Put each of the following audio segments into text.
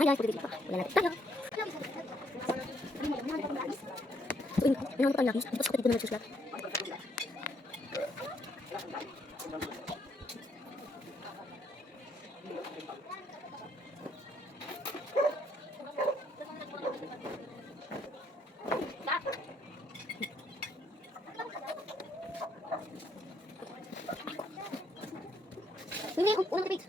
Ayan, pagdating pa. Wala natin tayo. Tuwing, may mga lapis. Tapos kapatid ko na nagsusulat. Hindi, unang tapis.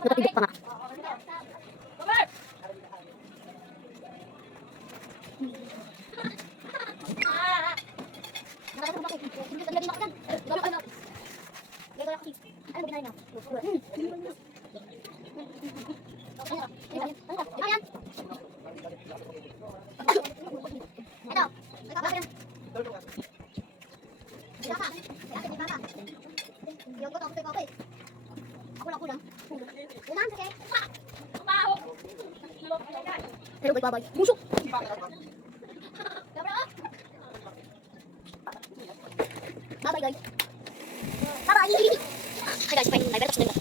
Nakatibok pa nga. Hello, bye-bye. Busok! Bye-bye, guys. Bye-bye! Hi, guys. Painin mo tayo. Pero tapos na yun.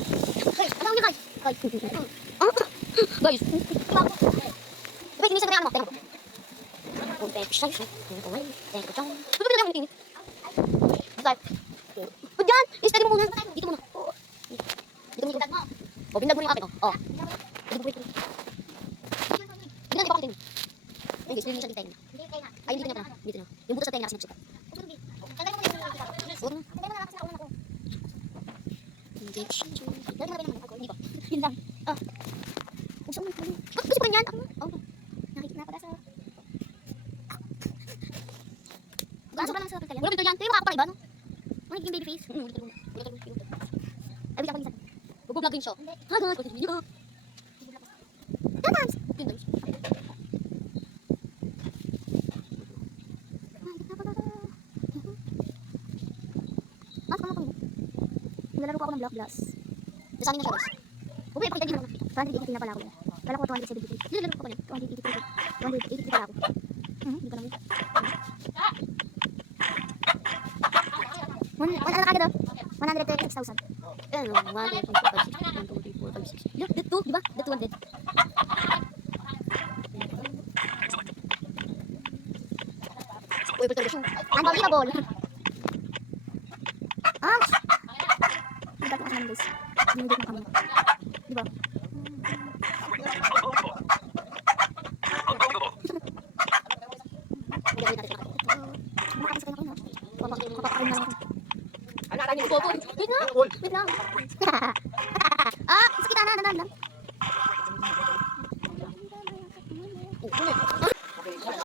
Guys, ano yun, guys? Guys. Guys, inisan na yan mo. Teka mo. Ba't yan? I-study mo muna. Dito muna. Dito muna. O, bindag mo na yung akin. O. Dito mo. Hindi pa ako tingin. Ay guys, hindi siya tingin. Ay, hindi na. Dito na. Yung butas sa tingin na sinapsip. Huwag na. Hindi pa. Yun lang. Gusto mo pa yan? Ako na. Nakikita na pala sa... Gaso pa lang sa pagkala. Wala bito yan. Tayo makakapang iba, no? Ano yung baby face? Ay, wait ako minsan. Bubog-vlogging show. Ha, guys, pag video. Tatams! Yun guys. Nilalaro ko ako ng Block Blast. Nasa amin na siya guys. Huwag yung pakita din naman. 283 na pala ako. Kala ko 273. Nilalaro ko pa niya. 283 pala ako. Hindi ko naman. Ano nakagad daw? 136,000. Ano? 1, 2, 3, 4, 5, 6. 1, 2, 3, 4, 5, 6. Look, that 2, diba? That 2 100. Uy, betul betul. Unbelievable. Ah. Hindi ko alam guys. Hindi ko kami. Diba? Wait lang. Ah, sakit na.